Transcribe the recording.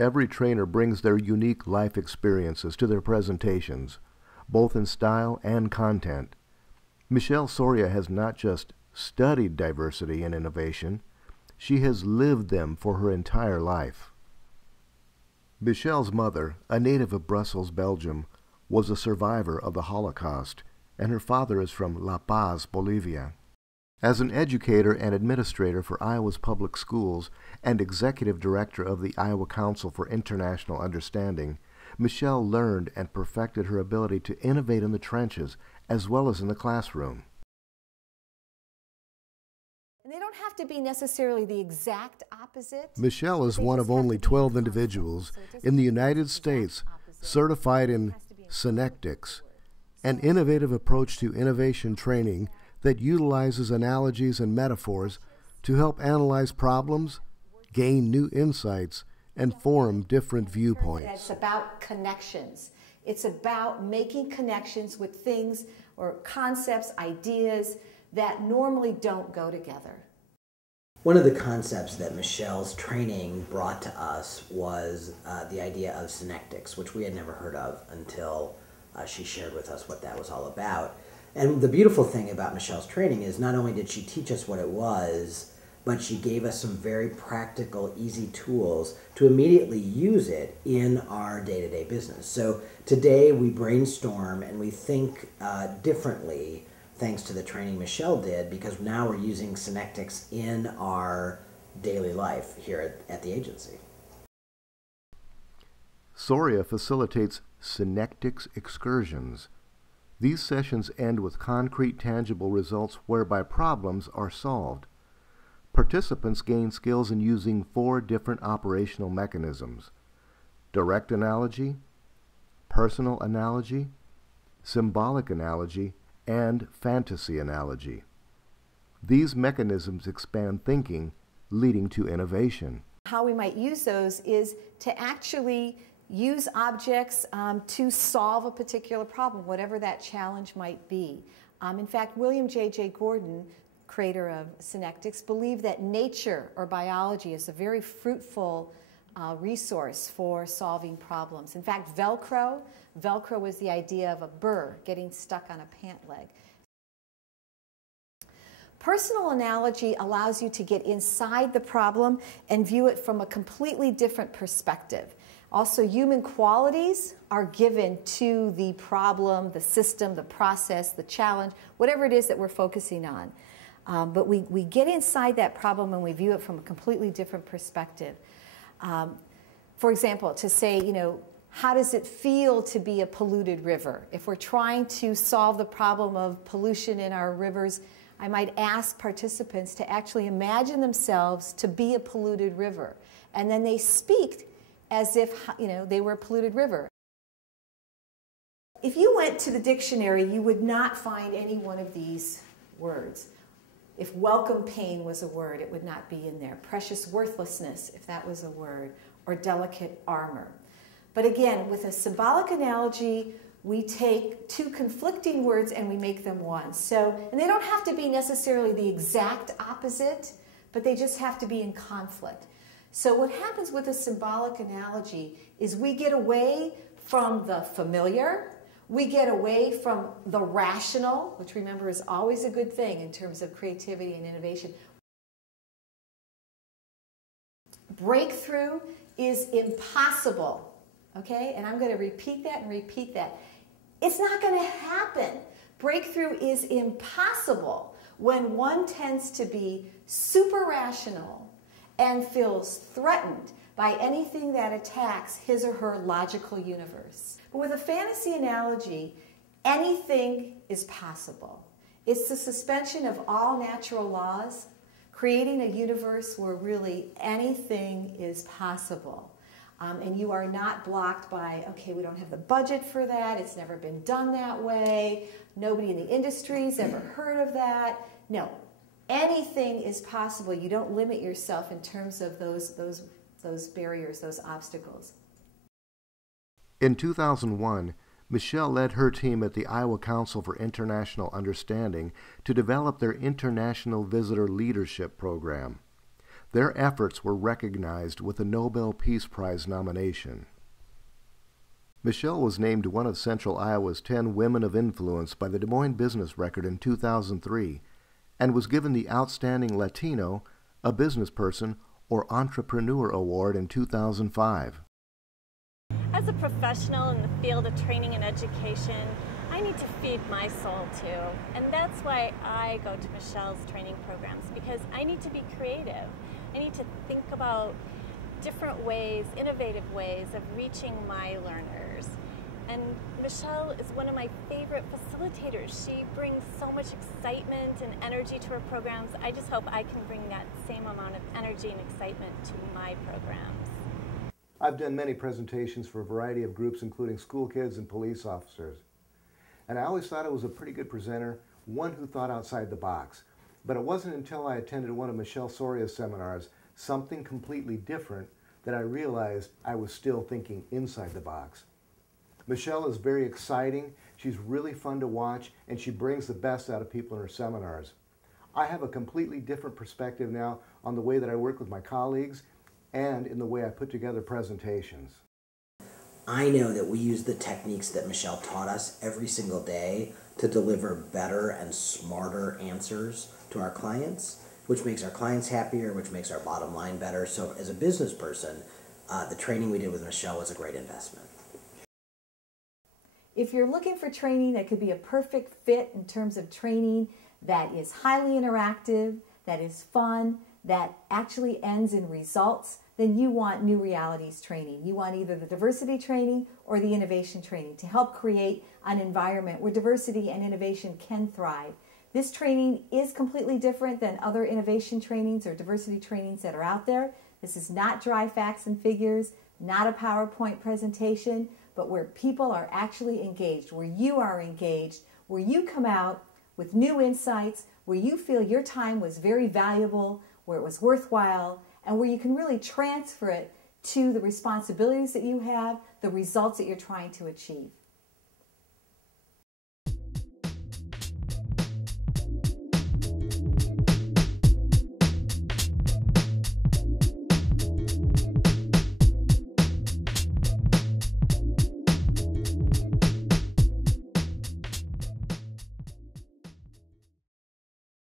Every trainer brings their unique life experiences to their presentations, both in style and content. Michele Soria has not just studied diversity and innovation, she has lived them for her entire life. Michele's mother, a native of Brussels, Belgium, was a survivor of the Holocaust, and her father is from La Paz, Bolivia. As an educator and administrator for Iowa's public schools and executive director of the Iowa Council for International Understanding, Michele learned and perfected her ability to innovate in the trenches as well as in the classroom. And they don't have to be necessarily the exact opposite. Michele is one of only 12 individuals in the United States certified in synectics, an innovative approach to innovation training that utilizes analogies and metaphors to help analyze problems, gain new insights, and form different viewpoints. It's about connections. It's about making connections with things or concepts, ideas that normally don't go together. One of the concepts that Michele's training brought to us was the idea of synectics, which we had never heard of until she shared with us what that was all about. And the beautiful thing about Michele's training is not only did she teach us what it was, but she gave us some very practical, easy tools to immediately use it in our day-to-day business. So today we brainstorm and we think differently thanks to the training Michele did, because now we're using synectics in our daily life here at the agency. Soria facilitates synectics excursions. These sessions end with concrete, tangible results whereby problems are solved. Participants gain skills in using 4 different operational mechanisms: direct analogy, personal analogy, symbolic analogy, and fantasy analogy. These mechanisms expand thinking, leading to innovation. How we might use those is to actually use objects to solve a particular problem, whatever that challenge might be. In fact, William J.J. Gordon, creator of synectics, believed that nature or biology is a very fruitful resource for solving problems. In fact, Velcro was the idea of a burr getting stuck on a pant leg. Personal analogy allows you to get inside the problem and view it from a completely different perspective. Also, human qualities are given to the problem, the system, the process, the challenge, whatever it is that we're focusing on. But we get inside that problem and we view it from a completely different perspective. For example, to say, how does it feel to be a polluted river? If we're trying to solve the problem of pollution in our rivers, I might ask participants to actually imagine themselves to be a polluted river. And then they speak as if they were a polluted river. If you went to the dictionary, you would not find any one of these words. If welcome pain was a word, it would not be in there. Precious worthlessness, if that was a word, or delicate armor. But again, with a symbolic analogy, we take 2 conflicting words and we make them one. And they don't have to be necessarily the exact opposite, but they just have to be in conflict. So what happens with a symbolic analogy is we get away from the familiar, we get away from the rational, which remember is always a good thing in terms of creativity and innovation. Breakthrough is impossible, okay? And I'm going to repeat that and repeat that. It's not going to happen. Breakthrough is impossible when one tends to be super rational and feels threatened by anything that attacks his or her logical universe. But with a fantasy analogy, anything is possible. It's the suspension of all natural laws, creating a universe where really anything is possible. And you are not blocked by, okay, we don't have the budget for that, it's never been done that way, nobody in the industry's ever heard of that. No, anything is possible. You don't limit yourself in terms of those barriers, those obstacles. In 2001, Michele led her team at the Iowa Council for International Understanding to develop their International Visitor Leadership Program. Their efforts were recognized with a Nobel Peace Prize nomination. Michele was named one of Central Iowa's 10 Women of Influence by the Des Moines Business Record in 2003 and was given the Outstanding Latino, a Business Person, or Entrepreneur Award in 2005. As a professional in the field of training and education, I need to feed my soul too. And that's why I go to Michele's training programs, because I need to be creative. I need to think about different ways, innovative ways of reaching my learners. And Michele is one of my favorite facilitators. She brings so much excitement and energy to her programs. I just hope I can bring that same amount of energy and excitement to my programs. I've done many presentations for a variety of groups, including school kids and police officers. And I always thought I was a pretty good presenter, one who thought outside the box. But it wasn't until I attended one of Michele Soria's seminars, something completely different, that I realized I was still thinking inside the box. Michele is very exciting, she's really fun to watch, and she brings the best out of people in her seminars. I have a completely different perspective now on the way that I work with my colleagues and in the way I put together presentations. I know that we use the techniques that Michele taught us every single day to deliver better and smarter answers to our clients, which makes our clients happier, which makes our bottom line better. So as a business person, the training we did with Michele was a great investment. If you're looking for training that could be a perfect fit in terms of training that is highly interactive, that is fun, that actually ends in results, then you want New Realities training. You want either the diversity training or the innovation training to help create an environment where diversity and innovation can thrive. This training is completely different than other innovation trainings or diversity trainings that are out there. This is not dry facts and figures, not a PowerPoint presentation, but where people are actually engaged, where you are engaged, where you come out with new insights, where you feel your time was very valuable, where it was worthwhile, and where you can really transfer it to the responsibilities that you have, the results that you're trying to achieve.